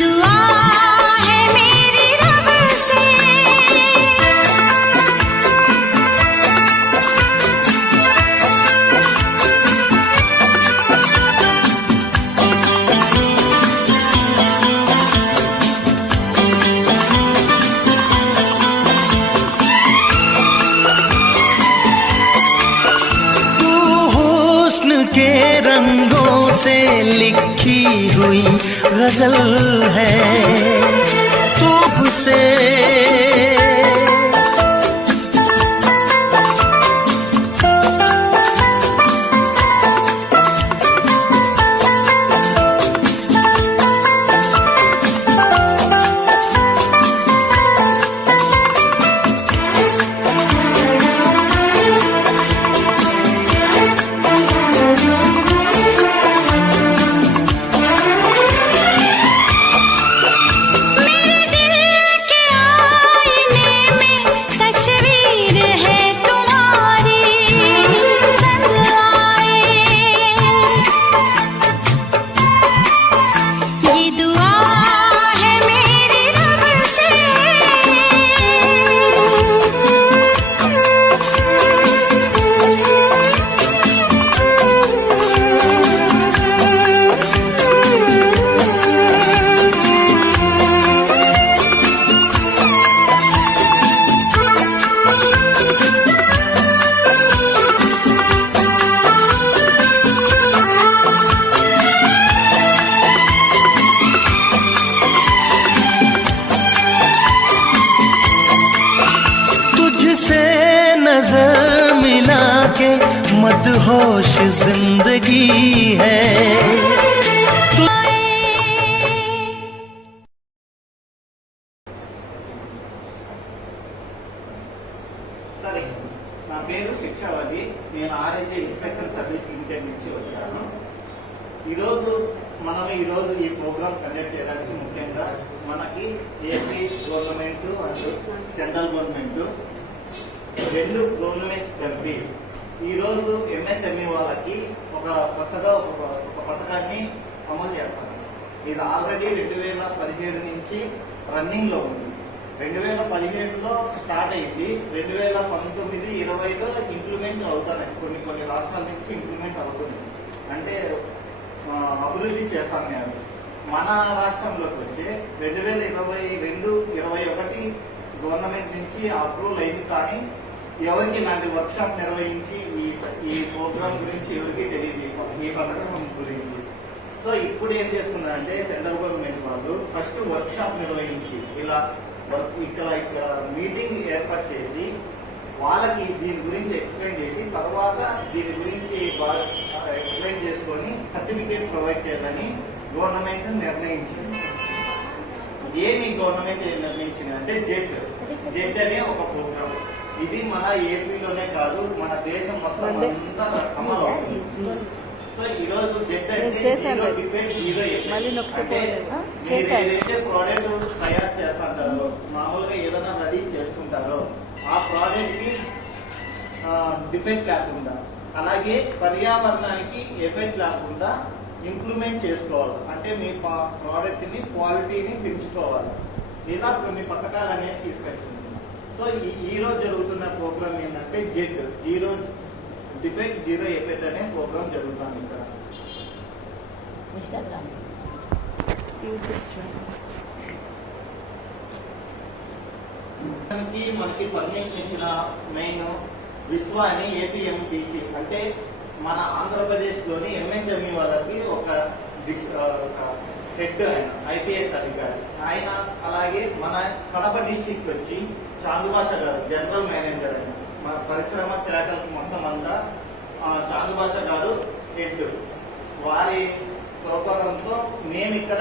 दुआ है मेरी रब से। तू हुस्न के रंगों से लिखी हुई गजल है तुझसे। तुझसे नजर मिला के मदहोश जिंदगी है। సరే, నా పేరు శిక్షావతి. నేను ఆర్ఎన్జే ఇన్స్పెక్షన్ సర్వీస్ లిమిటెడ్ నుంచి వచ్చాను. ఈరోజు ఈ ప్రోగ్రామ్ కండక్ట్ చేయడానికి ముఖ్యంగా మనకి AP government and central government రెండు గవర్నమెంట్స్ కలిపి ఈరోజు ఎంఎస్ఎంఈ వాళ్ళకి కొత్తగా ఒక పథకాన్ని అమలు చేస్తారు. ఇది ఆల్రెడీ 2017 నుంచి రన్నింగ్ లో ఉంది. 2017లో స్టార్ట్ అయింది. 2019, 2020లో ఇంప్లిమెంట్ అవుతున్నాయి. కొన్ని రాష్ట్రాల నుంచి ఇంప్లిమెంట్ అవుతుంది. అంటే అభివృద్ధి చేస్తాం. మేము మన రాష్ట్రంలోకి వచ్చి 2022, 2021 గవర్నమెంట్ నుంచి అప్రూవల్ అయింది. కానీ ఎవరికి ఇలాంటి వర్క్ షాప్ నిర్వహించి ఈ ప్రోగ్రామ్ గురించి ఎవరికి తెలియదు, ఈ పథకం గురించి. సో ఇప్పుడు ఏం చేస్తున్నారంటే సెంట్రల్ గవర్నమెంట్ వాళ్ళు ఫస్ట్ వర్క్ షాప్ నిర్వహించి ఇక్కడ మీటింగ్ ఏర్పాటు చేసి వాళ్ళకి దీని గురించి ఎక్స్ప్లెయిన్ చేసి తర్వాత దీని గురించి ఎక్స్ప్లెయిన్ చేసుకొని సర్టిఫికేట్ ప్రొవైడ్ చేయాలని గవర్నమెంట్ నిర్ణయించింది. ఏమి గవర్నమెంట్ నిర్ణయించింది అంటే జెడ్ అనే ఒక ప్రోగ్రామ్. ఇది మన ఏపీలోనే కాదు, మన దేశం మొత్తం అంతా అమలు అవుతుంది. సో ఈ రోజు జెడ్ అంటే జీరో డిపెండ్ జీరో అంటే మీరు ఏదైతే ప్రోడక్ట్ తయారు చేస్తుంటారో, మామూలుగా ఏదైనా రెడీ చేస్తుంటారో ఆ ప్రోడక్ట్ కి డిఫెక్ట్ లేకుండా, అలాగే పర్యావరణానికి ఎఫెక్ట్ లేకుండా ఇంప్లిమెంట్ చేసుకోవాలి. అంటే మీ ప్రోడక్ట్ ని క్వాలిటీని పెంచుకోవాలి. ఇలా కొన్ని పథకాలు అనేవి తీసుకొచ్చింది. సో ఈ రోజు జరుగుతున్న ప్రోగ్రామ్ ఏంటంటే Z, zero defect zero effect అనే ప్రోగ్రామ్ జరుగుతుంది. ఇక్కడ ఇన్స్టాగ్రామ్, మనకి పర్మిషన్ ఇచ్చిన మెయిన్ విశ్వ అని ఏపీఎండిసి అంటే మన ఆంధ్రప్రదేశ్ లోని ఎంఎస్ఎంఈ వాళ్ళకి ఒక హెడ్ ఆయన ఐపీఎస్ అధికారి ఆయన. అలాగే మన కడప డిస్టిక్ వచ్చి చాందుభాష గారు జనరల్ మేనేజర్ అని, మన పరిశ్రమ శాఖలకు మొత్తం అంతా చాందుభాష గారు హెడ్. వారి ప్రోగ్రాంతో మేము ఇక్కడ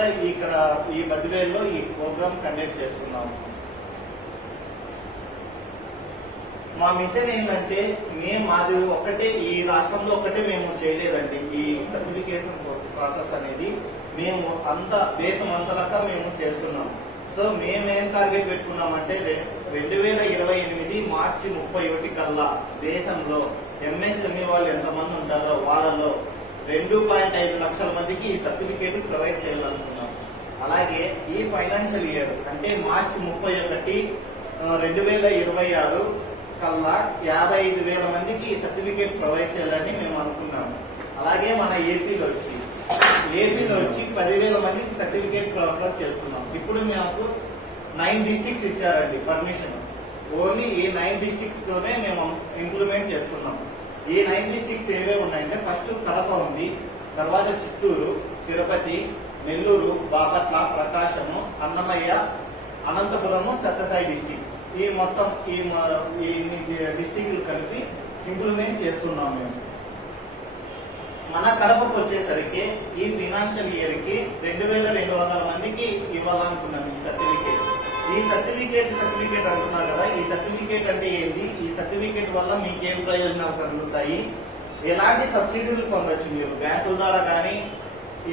ఈ బదివేల్లో ఈ ప్రోగ్రామ్ కండక్ట్ చేస్తున్నాము. మా మిషన్ ఏంటంటే మాది ఒక్కటే, ఈ రాష్ట్రంలో ఒక్కటే మేము చేయలేదండి. ఈ సర్టిఫికేషన్ ప్రాసెస్ అనేది మేము దేశం అంతలాగా మేము చేస్తున్నాం. సో మేమేం టార్గెట్ పెట్టుకున్నామంటే 2028 మార్చి 31 కల్లా దేశంలో ఎంఎస్ఎంఈ వాళ్ళు ఎంతమంది ఉంటారో వాళ్ళలో 2.5 లక్షల మందికి ఈ సర్టిఫికేట్ ప్రొవైడ్ చేయాలనుకున్నాం. అలాగే ఈ ఫైనాన్షియల్ ఇయర్ అంటే మార్చి 31, 2026 కల్లా 55,000 మందికి ఈ సర్టిఫికేట్ ప్రొవైడ్ చేయాలని మేము అనుకున్నాము. అలాగే మన ఏపీలో వచ్చి 10,000 మందికి సర్టిఫికేట్ ప్రాసెస్ చేస్తున్నాం. ఇప్పుడు మాకు 9 డిస్ట్రిక్ట్స్ ఇచ్చారండి పర్మిషన్. ఓన్లీ ఈ 9 డిస్ట్రిక్ట్స్ లోనే మేము ఇంప్లిమెంట్ చేస్తున్నాం. ఈ 9 డిస్ట్రిక్ట్స్ ఏవే ఉన్నాయంటే ఫస్ట్ కడప ఉంది, తర్వాత చిత్తూరు, తిరుపతి, నెల్లూరు, బాపట్ల, ప్రకాశము, అన్నమయ్య, అనంతపురము, సత్యసాయి డిస్ట్రిక్ట్స్. ఈ మొత్తం ఈ డిస్ట్రిక్ట్లు కలిపి ఇంప్లిమెంట్ చేస్తున్నాం మేము. మన కడపకు వచ్చేసరికి ఈ ఫైనాన్షియల్ ఇయర్ కి 2,200 మందికి ఇవ్వాలనుకున్నాం ఈ సర్టిఫికేట్. ఈ సర్టిఫికేట్ అంటున్నారు కదా, ఈ సర్టిఫికేట్ అంటే ఏంటి, ఈ సర్టిఫికేట్ వల్ల మీకు ఏం ప్రయోజనాలు కలుగుతాయి, ఎలాంటి సబ్సిడీలు పొందొచ్చు మీరు బ్యాంకుల ద్వారా కానీ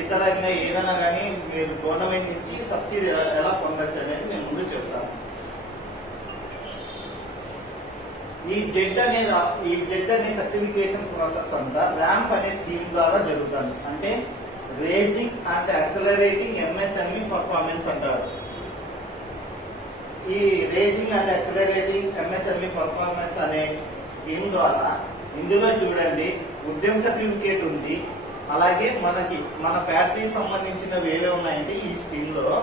ఇతరంగా ఏదైనా కానీ మీరు గవర్నమెంట్ నుంచి సబ్సిడీ ఎలా పొందొచ్చు అనేది నేను ముందు చెప్తాను. ఈ జెడ్ అనే సర్టిఫికేషన్ ప్రాసెస్ అంతా ర్యాంప్ అనే స్కీమ్ ద్వారా జరుగుతుంది. అంటే raising and accelerating MSME performance అంటారు. ఈ raising and accelerating MSME performance అనే స్కీమ్ ద్వారా ఇందులో చూడండి ఉద్యమ సర్టిఫికేట్ ఉంది. అలాగే మన ఫ్యాక్టరీ సంబంధించినవి ఏవే ఉన్నాయంటే ఈ స్కీమ్ లో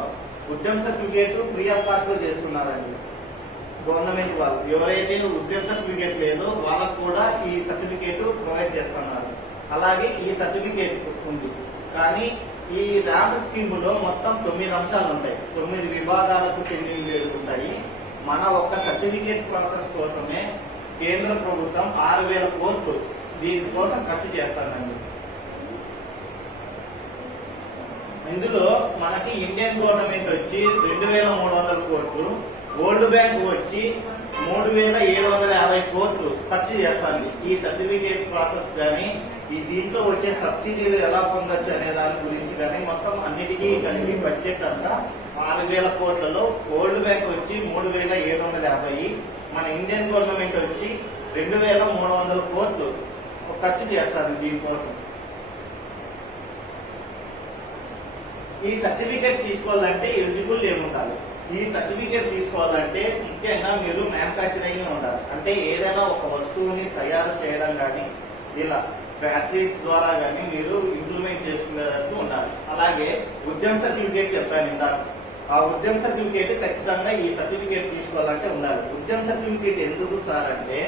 ఉద్యమ సర్టిఫికేట్ ఫ్రీ ఆఫ్ కాస్ట్ లో చేస్తున్నారండి గవర్నమెంట్ వాళ్ళు. ఎవరైతే ఉద్యమ సర్టిఫికేట్ లేదో వాళ్ళకు కూడా ఈ సర్టిఫికేట్ ప్రొవైడ్ చేస్తున్నారు. అలాగే ఈ సర్టిఫికేట్ ఉంది. కానీ ఈ ర్యాంప్ స్కీమ్ లో మొత్తం 9 అంశాలు ఉంటాయి. 9 విభాగాలకు చెందినవి ఉంటాయి. మన ఒక్క సర్టిఫికేట్ ప్రాసెస్ కోసమే కేంద్ర ప్రభుత్వం 6,000 కోట్లు దీనికోసం ఖర్చు చేస్తానండి. ఇందులో మనకి ఇండియన్ గవర్నమెంట్ వచ్చి 2,300 కోట్లు, వరల్డ్ బ్యాంక్ వచ్చి 3,750 కోట్లు ఖర్చు చేస్తాండి ఈ సర్టిఫికేట్ ప్రాసెస్ కానీ ఈ దీంట్లో వచ్చే సబ్సిడీలు ఎలా పొందొచ్చు అనే దాని గురించి కానీ మొత్తం అన్నిటికీ కలిపి బడ్జెట్ అంతా 6,000 కోట్లలో వరల్డ్ బ్యాంక్ వచ్చి 3,750, మన ఇండియన్ గవర్నమెంట్ వచ్చి 2,300 కోట్లు ఖర్చు చేస్తారు దీనికోసం. ఈ సర్టిఫికేట్ తీసుకోవాలంటే ఎలిజిబుల్ ఏముండాలి? ఈ సర్టిఫికేట్ తీసుకోవాలంటే ముఖ్యంగా మీరు మ్యానుఫ్యాక్చరింగ్ ఉండాలి. అంటే ఏదైనా ఒక వస్తువుని తయారు చేయడం కానీ ఇలా ఫ్యాక్టరీస్ ద్వారా కానీ మీరు ఇంప్లిమెంట్ చేసుకునేటట్టు ఉండాలి. అలాగే ఉద్యమ సర్టిఫికేట్ చెప్పాను ఇందాక, ఆ ఉద్యమ సర్టిఫికేట్ ఖచ్చితంగా ఈ సర్టిఫికేట్ తీసుకోవాలంటే ఉండాలి. ఉద్యమ సర్టిఫికేట్ ఎందుకు సార్ అంటే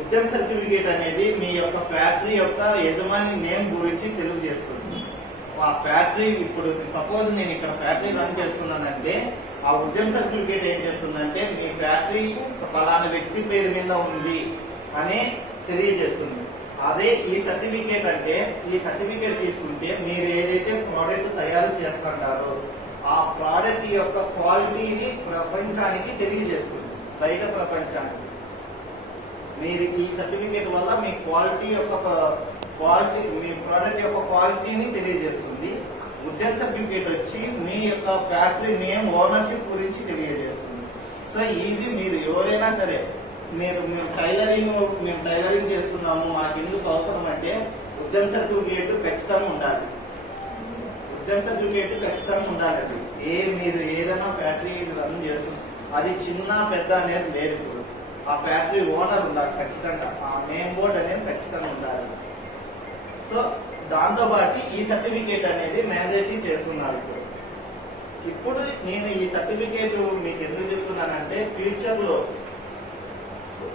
ఉద్యమ సర్టిఫికేట్ అనేది మీ యొక్క ఫ్యాక్టరీ యొక్క యజమాని నేమ్ గురించి తెలియజేస్తుంది. ఆ ఫ్యాక్టరీ ఇప్పుడు సపోజ్ నేను ఇక్కడ ఫ్యాక్టరీ రన్ చేస్తున్నానంటే ఆ ఉద్యమ సర్టిఫికేట్ ఏం చేస్తుందంటే మీ ఫ్యాక్టరీ ఫలానా వ్యక్తి పేరు మీద ఉంది అని తెలియజేస్తుంది. అదే ఈ సర్టిఫికేట్ అంటే ఈ సర్టిఫికేట్ తీసుకుంటే మీరు ఏదైతే ప్రోడక్ట్ తయారు చేస్తుంటారో ఆ ప్రోడక్ట్ యొక్క క్వాలిటీని ప్రపంచానికి తెలియజేస్తుంది. బయట ప్రపంచానికి మీరు ఈ సర్టిఫికేట్ వల్ల మీ క్వాలిటీ మీ ప్రోడక్ట్ యొక్క క్వాలిటీని తెలియజేస్తుంది. ఉద్యమ సర్టిఫికేట్ వచ్చి మీ యొక్క ఫ్యాక్టరీ నేమ్ ఓనర్షిప్ గురించి తెలియజేస్తుంది. సో ఇది మీరు ఎవరైనా సరే మేము టైలరింగ్ చేస్తున్నాము మాకు ఎందుకు అవసరం అంటే ఉద్యమ సర్టిఫికేట్ ఖచ్చితంగా ఉండాలి. ఉద్యమ సర్టిఫికేట్ ఖచ్చితంగా ఉండాలండి. మీరు ఏదైనా ఫ్యాక్టరీ రన్ చేస్తున్నారు అది చిన్న పెద్ద అనేది లేదు. ఇప్పుడు ఆ ఫ్యాక్టరీ ఓనర్ ఉండాలి ఖచ్చితంగా, ఆ నేమ్ బోర్డ్ అనేది ఖచ్చితంగా ఉండాలి. సో దాంతో పాటు ఈ సర్టిఫికేట్ అనేది మ్యాండేటరీ చేస్తున్నారు. ఇప్పుడు నేను ఈ సర్టిఫికేట్ మీకు ఎందుకు చెప్తున్నానంటే ఫ్యూచర్ లో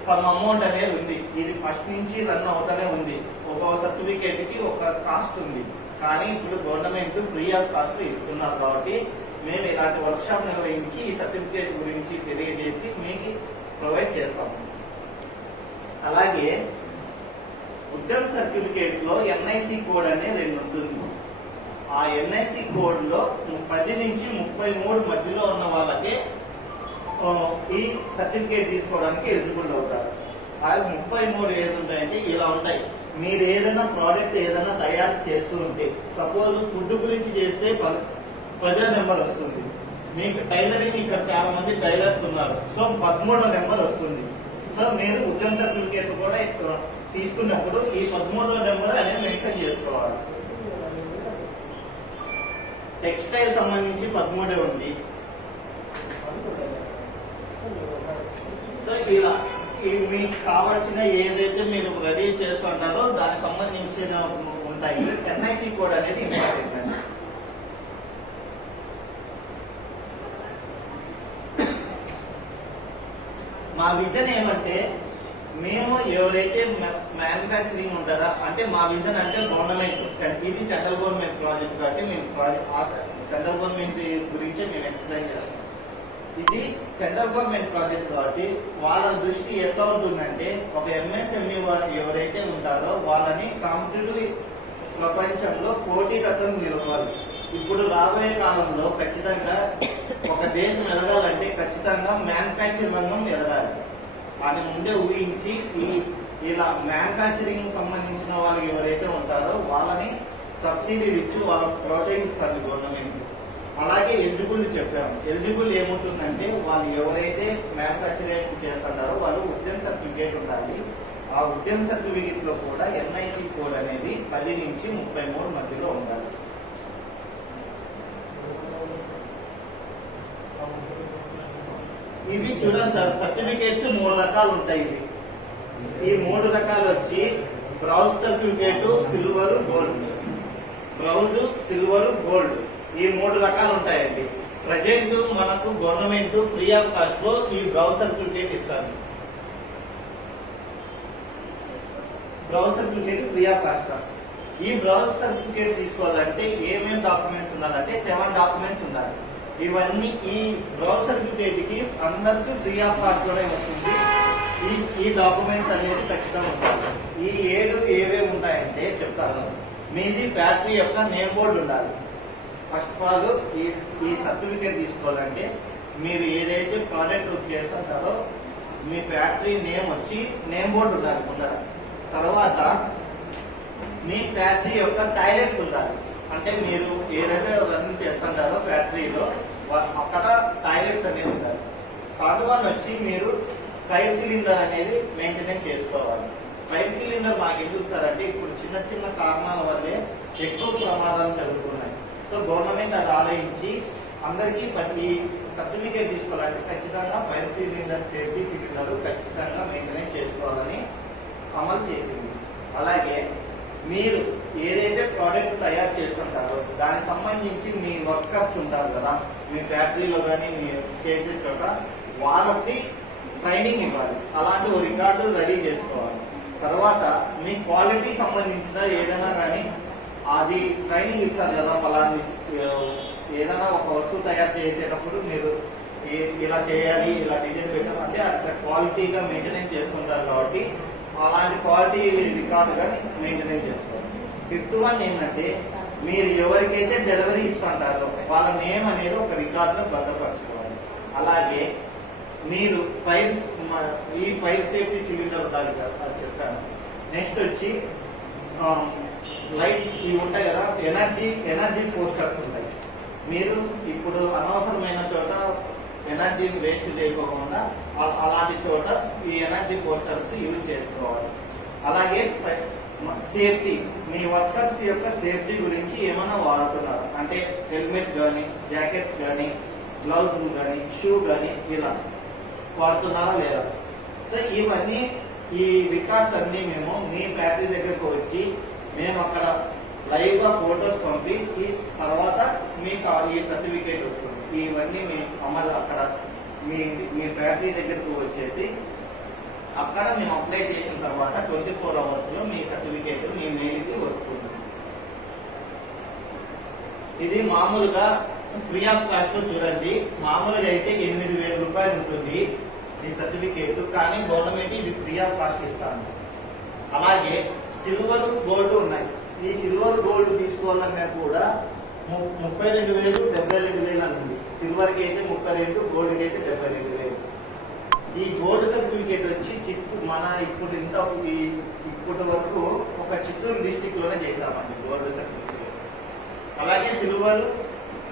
సమ్ అమౌంట్ అనేది ఉంది. ఇది ఫస్ట్ నుంచి రన్ అవుతానే ఉంది. ఒక్కొక్క సర్టిఫికేట్ కి ఒక కాస్ట్ ఉంది. కానీ ఇప్పుడు గవర్నమెంట్ ఫ్రీ ఆఫ్ కాస్ట్ ఇస్తున్నారు కాబట్టి మేము ఇలాంటి వర్క్ షాప్ నిర్వహించి ఈ సర్టిఫికేట్ గురించి తెలియజేసి మీకు ప్రొవైడ్ చేస్తాము. అలాగే ఉద్యమ సర్టిఫికేట్ లో ఎన్ఐసి కోడ్ అనే 2 ఉంటుంది. ఆ ఎన్ఐసి కోడ్ లో 10 నుంచి 33 మధ్యలో ఉన్న వాళ్ళకి ఈ సర్టిఫికేట్ తీసుకోవడానికి ఎలిజిబుల్ అవుతారు. అవి 33 ఏది ఉంటాయంటే ఇలా ఉంటాయి. మీరు ఏదైనా ప్రోడక్ట్ ఏదైనా తయారు చేస్తూ ఉంటే సపోజ్ ఫుడ్ గురించి చేస్తే 10వ నెంబర్ వస్తుంది. మీకు టైలరింగ్ ఇక్కడ చాలా మంది టైలర్స్ ఉన్నారు. సో 13వ నెంబర్ వస్తుంది. సో మీరు ఉద్యమ సర్టిఫికేట్ కూడా తీసుకున్నప్పుడు ఈ 13వ నెంబర్ అనేది మెన్షన్ చేసుకోవాలి. టెక్స్టైల్ సంబంధించి 13 ఉంది. సో ఇలా మీకు కావాల్సిన ఏదైతే మీరు రెడీ చేస్తుంటారో దానికి సంబంధించిన ఉంటాయి. ఎన్ఐసి కోడ్ అనేది ఇంపార్టెంట్ అండి. మా విజన్ ఏమంటే మేము ఎవరైతే మ్యానుఫ్యాక్చరింగ్ ఉంటారా అంటే మా విజన్ అంటే గవర్నమెంట్, ఇది సెంట్రల్ గవర్నమెంట్ ప్రాజెక్ట్ కాబట్టి మేము సెంట్రల్ గవర్నమెంట్ గురించే మేము ఎక్స్ప్లెయిన్ చేస్తాం. ఇది సెంట్రల్ గవర్నమెంట్ ప్రాజెక్ట్ కాబట్టి వాళ్ళ దృష్టి ఎట్లా ఉంటుందంటే ఒక ఎంఎస్ఎంఈ ఎవరైతే ఉంటారో వాళ్ళని కాంపిటేటివ్ ప్రపంచంలో పోటీతత్వం నిలవాలి. ఇప్పుడు రాబోయే కాలంలో ఖచ్చితంగా ఒక దేశం ఎదగాలంటే ఖచ్చితంగా మ్యానుఫ్యాక్చరింగ్ రంగం ఎదగాలి. వాటిని ముందే ఊహించి ఇలా మ్యానుఫ్యాక్చరింగ్ సంబంధించిన వాళ్ళు ఎవరైతే ఉంటారో వాళ్ళని సబ్సిడీలు ఇచ్చి వాళ్ళని ప్రోత్సహిస్తారు గవర్నమెంట్. అలాగే ఎలిజిబుల్ చెప్పాము. ఎలిజిబుల్ ఏముంటుందంటే వాళ్ళు ఎవరైతే మ్యానుఫ్యాక్చరింగ్ చేస్తున్నారో వాళ్ళు ఉద్యమ సర్టిఫికేట్ ఉండాలి. ఆ ఉద్యమ సర్టిఫికేట్ లో కూడా ఎన్ఐసి కోడ్ అనేది 10 నుంచి 33 మధ్యలో ఉండాలి. ఇవి చూడండి సార్, సర్టిఫికేట్స్ 3 రకాలు ఉంటాయి. ఈ 3 రకాలు వచ్చి browse certificate, silver, gold. Browse, silver, gold ఈ 3 రకాలు ఉంటాయండి. ప్రజెంట్ మనకు గవర్నమెంట్ ఫ్రీ ఆఫ్ కాస్ట్ లో ఈ బ్రౌజ్ సర్టిఫికేట్ ఇస్తారు. Browse certificate free of cost. ఈ బ్రౌజ్ సర్టిఫికేట్ తీసుకోవాలంటే ఏమేమి డాక్యుమెంట్స్ ఉండాలంటే 7 డాక్యుమెంట్స్ ఉండాలి. ఇవన్నీ ఈ బ్రౌజ్ సర్టిఫికేట్ కి అందరికీ ఫ్రీ ఆఫ్ కాస్ట్ లోనే వస్తుంది. ఈ డాక్యుమెంట్ అనేది ఖచ్చితంగా ఉండాలి. ఈ 7 ఏవేవి ఉంటాయంటే చెప్తాను. మీది ఫ్యాక్టరీ యొక్క నేమ్ బోర్డు ఉండాలి. ఫస్ట్ ఆఫ్ ఆల్ ఈ సర్టిఫికేట్ తీసుకోవాలంటే మీరు ఏదైతే ప్రోడక్ట్ చేస్తుంటారో మీ ఫ్యాక్టరీ నేమ్ వచ్చి నేమ్ బోర్డు ఉండాలి ముందర. తర్వాత మీ ఫ్యాక్టరీ యొక్క టాయిలెట్స్ ఉండాలి. అంటే మీరు ఏదైతే రన్ చేస్తుంటారో ఫ్యాక్టరీలో అక్కడ టాయిలెట్స్ అనేది ఉండాలి. థర్డ్ వన్ వచ్చి మీరు ఫైర్ సిలిండర్ అనేది మెయింటెనెన్స్ చేసుకోవాలి. ఫైర్ సిలిండర్ మాకు ఎందుకు సార్ అంటే ఇప్పుడు చిన్న చిన్న కారణాల వల్లే ఎక్కువ ప్రమాదాలు జరుగుతున్నాయి. సో గవర్నమెంట్ అది ఆలోచించి అందరికీ ఈ సర్టిఫికేట్ తీసుకోవాలంటే ఖచ్చితంగా ఫైర్ సిలిండర్, సేఫ్టీ సిలిండర్ ఖచ్చితంగా మెయింటెనెన్స్ చేసుకోవాలని అమలు చేసింది. అలాగే మీరు ఏదైతే ప్రోడక్ట్ తయారు చేస్తుంటారో దానికి సంబంధించి మీ వర్కర్స్ ఉంటారు కదా మీ ఫ్యాక్టరీలో కానీ మీరు చేసే చోట వాళ్ళకి ట్రైనింగ్ ఇవ్వాలి. అలాంటి ఓ రికార్డు రెడీ చేసుకోవాలి. తర్వాత మీ క్వాలిటీ సంబంధించిన ఏదైనా కానీ అది ట్రైనింగ్ ఇస్తారు కదా. అలాంటి ఏదైనా ఒక వస్తువు తయారు చేసేటప్పుడు మీరు ఇలా చేయాలి, ఇలా డిజైన్ పెట్టాలి అంటే అట్లా క్వాలిటీగా మెయింటెనెన్స్ చేస్తుంటారు కాబట్టి అలాంటి క్వాలిటీ రికార్డు కానీ మెయింటెనెన్స్ చేసుకోవాలి. 5th వన్ ఏంటంటే మీరు ఎవరికైతే డెలివరీ ఇస్తుంటారో వాళ్ళ నేమ్ అనేది ఒక రికార్డులో భద్రపరచుకోవాలి. అలాగే మీరు ఈ ఫైర్ సేఫ్టీ సిలిండర్ ఉండాలి కదా అది చెప్తాను. నెక్స్ట్ వచ్చి లైట్ ఇవి ఉంటాయి కదా, ఎనర్జీ పోస్టర్స్ ఉంటాయి. మీరు ఇప్పుడు అనవసరమైన చోట ఎనర్జీని వేస్ట్ చేయకోకుండా అలాంటి చోట ఈ ఎనర్జీ పోస్టర్స్ యూజ్ చేసుకోవాలి. అలాగే సేఫ్టీ, మీ వర్కర్స్ యొక్క సేఫ్టీ గురించి ఏమైనా వాడుతున్నారు అంటే హెల్మెట్ కానీ, జాకెట్స్ కానీ, గ్లౌజ్ కానీ, షూ కానీ ఇలా వాడుతున్నారా లేదా. సో ఇవన్నీ ఈ రికార్డ్స్ అన్ని మేము మీ ఫ్యాక్టరీ దగ్గరకు వచ్చి మేము అక్కడ లైవ్ గా ఫొటోస్ పంపి ఈ తర్వాత మీకు ఈ సర్టిఫికేట్ వస్తుంది. ఇవన్నీ మీ అమలు అక్కడ మీ ఫ్యాక్టరీ దగ్గరకు వచ్చేసి అక్కడ మేము అప్లై చేసిన తర్వాత 24 hours లో మీ సర్టిఫికేట్ మీ మెయిల్కి వస్తుంది. ఇది మామూలుగా ఫ్రీ ఆఫ్ కాస్ట్ చూడండి. మామూలుగా అయితే 8,000 రూపాయలు ఉంటుంది ఈ సర్టిఫికేట్, కానీ గవర్నమెంట్ ఇది ఫ్రీ ఆఫ్ కాస్ట్ ఇస్తాను. అలాగే సిల్వర్, గోల్డ్ ఉన్నాయి. ఈ సిల్వర్, గోల్డ్ తీసుకోవాలన్నా కూడా 32,000, 72,000 అనుకుంది. సిల్వర్ కి అయితే 32, గోల్డ్ కి అయితే 72,000. ఈ గోల్డ్ సర్టిఫికేట్ వచ్చి మన ఇప్పటి వరకు ఒక చిత్తూరు డిస్టిక్ లోనే చేశామండి గోల్డ్ సర్టిఫికేట్. అలాగే సిల్వర్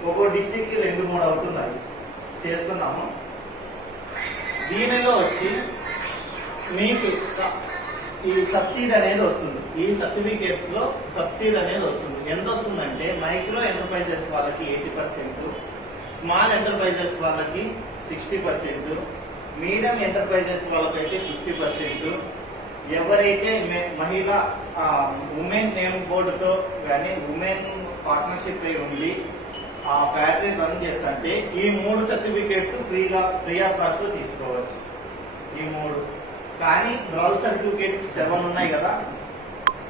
ఒక్కో డిస్టిక్ కి 2-3 అవుతున్నాయి చేస్తున్నాము. దీనిలో వచ్చి మీకు ఈ సబ్సిడీ అనేది వస్తుంది. ఈ సర్టిఫికేట్స్ లో సబ్సిడీ అనేది వస్తుంది. ఎంత వస్తుందంటే మైక్రో ఎంటర్ప్రైజెస్ వాళ్ళకి 80%, స్మాల్ ఎంటర్ప్రైజెస్ వాళ్ళకి 60%, మీడియం ఎంటర్ప్రైజెస్ వాళ్ళకైతే 50%. ఎవరైతే మహిళా ఉమెన్ నేమ్ బోర్డుతో కానీ ఉమెన్ పార్ట్నర్షిప్ అయి ఉంది ఆ ఫ్యాక్టరీ రన్ చేస్తుంటే ఈ 3 సర్టిఫికేట్స్ ఫ్రీ ఆఫ్ కాస్ట్ తీసుకోవచ్చు. ఈ 3 కానీ బ్రౌజ్ సర్టిఫికేట్ 7 ఉన్నాయి కదా,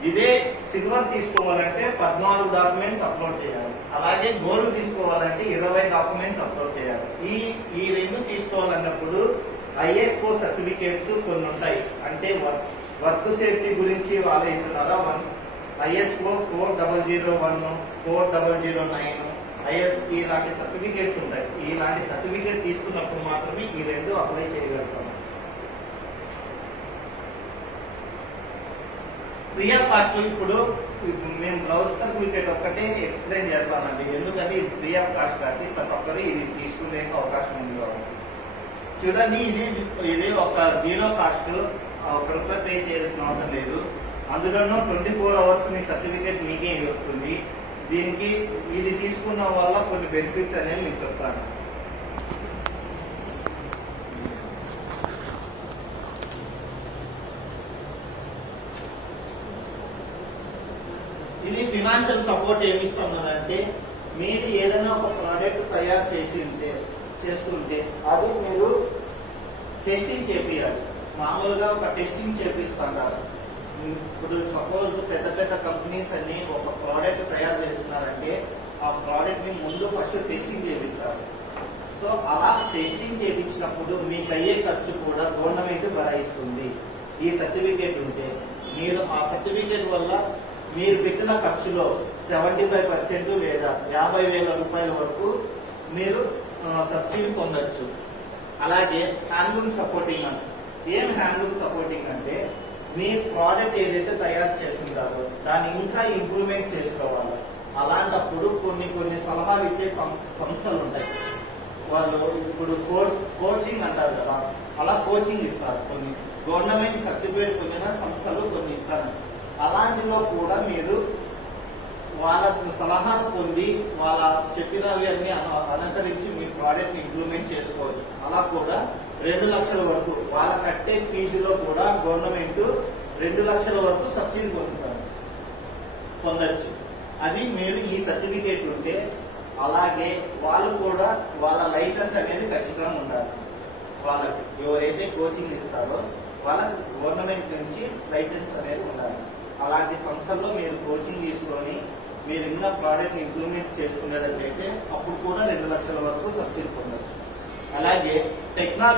ఇదే సిల్వర్ తీసుకోవాలంటే 14 డాక్యుమెంట్స్ అప్లోడ్ చేయాలి. అలాగే గోల్డ్ తీసుకోవాలంటే 20 డాక్యుమెంట్స్ అప్లోడ్ చేయాలి. ఈ 2 తీసుకోవాలన్నప్పుడు ISO సర్టిఫికేట్స్ కొన్ని ఉంటాయి. అంటే వర్క్ సేఫ్టీ గురించి వాళ్ళే ఇస్తున్నారా, ISO 4001, 4009, ఇలాంటి సర్టిఫికేట్స్ ఉంటాయి. ఇలాంటి సర్టిఫికేట్ తీసుకున్నప్పుడు మాత్రమే ఈ 2 అప్లై చేయగలుగుతాం. ఫ్రీ ఆఫ్ కాస్ట్ ఇప్పుడు మేము బ్రౌజ్ సర్టిఫికేట్ ఒక్కటే ఎక్స్ప్లెయిన్ చేస్తానండి, ఎందుకంటే ఇది ఫ్రీ ఆఫ్ కాస్ట్ కాబట్టి ప్రతి ఒక్కరు ఇది తీసుకునే అవకాశం ఉంది కాబట్టి. చూడండి, ఇది ఒక 0 కాస్ట్, ₹1 పే చేయాల్సిన అవసరం లేదు. అందులోనూ 24 hours మీ సర్టిఫికేట్ మీకే వస్తుంది. దీనికి ఇది తీసుకున్న వల్ల కొన్ని బెనిఫిట్స్ అనేది మీకు చెప్తాను. ఇది ఫినాన్షియల్ సపోర్ట్ ఏమి ఇస్తున్నదంటే, మీరు ఏదైనా ఒక ప్రోడక్ట్ తయారు చేస్తుంటే అది మీరు టెస్టింగ్ చేపియాలి. మామూలుగా ఒక టెస్టింగ్ చేపిస్తున్నారు. ఇప్పుడు సపోజ్ పెద్ద పెద్ద కంపెనీస్ అన్ని ఒక ప్రోడక్ట్ తయారు చేస్తున్నారంటే ఆ ప్రోడక్ట్ ని ముందు ఫస్ట్ టెస్టింగ్ చేపిస్తారు. సో అలా టెస్టింగ్ చేపించినప్పుడు మీకు అయ్యే ఖర్చు కూడా గవర్నమెంట్ భరాయిస్తుంది. ఈ సర్టిఫికేట్ ఉంటే మీరు ఆ సర్టిఫికేట్ వల్ల మీరు పెట్టిన ఖర్చులో 75% లేదా 50,000 రూపాయల వరకు మీరు సబ్సిడీ పొందొచ్చు. అలాగే హ్యాండ్లూమ్ సపోర్టింగ్ హ్యాండ్లూమ్ సపోర్టింగ్ అంటే మీ ప్రోడక్ట్ ఏదైతే తయారు చేస్తుంటారో దాన్ని ఇంకా ఇంప్రూవ్మెంట్ చేసుకోవాలి. అలాంటప్పుడు కొన్ని సలహాలు ఇచ్చే సంస్థలు ఉంటాయి. వాళ్ళు ఇప్పుడు కోచింగ్ అంటారు కదా, అలా కోచింగ్ ఇస్తారు. కొన్ని గవర్నమెంట్ సర్టిఫికేట్ పొందిన సంస్థలు కొన్ని ఇస్తారు. అలాంటిలో కూడా మీరు వాళ్ళ సలహాలు పొంది వాళ్ళ చెప్పినవి అన్ని అనుసరించి మీ ప్రోడక్ట్ ఇంప్రూవ్మెంట్ చేసుకోవచ్చు. అలా కూడా 2 లక్షల వరకు వాళ్ళ కట్టే ఫీజులో కూడా గవర్నమెంట్ 2 లక్షల వరకు సబ్సిడీ పొందొచ్చు. అది మీరు ఈ సర్టిఫికేట్ ఉంటే. అలాగే వాళ్ళు కూడా వాళ్ళ లైసెన్స్ అనేది ఖచ్చితంగా ఉండాలి. వాళ్ళకి ఎవరైతే కోచింగ్ ఇస్తారో వాళ్ళకి గవర్నమెంట్ నుంచి లైసెన్స్ అనేది ఉండాలి. అలాంటి సంస్థల్లో మీరు కోచింగ్ తీసుకొని మీరు ఇంకా ప్రోడక్ట్ ఇంప్రూవ్మెంట్ చేసుకునేదైతే అప్పుడు కూడా 2 లక్షల వరకు సబ్సిడీ పొందొచ్చు. అలాగే టెక్నాలజీ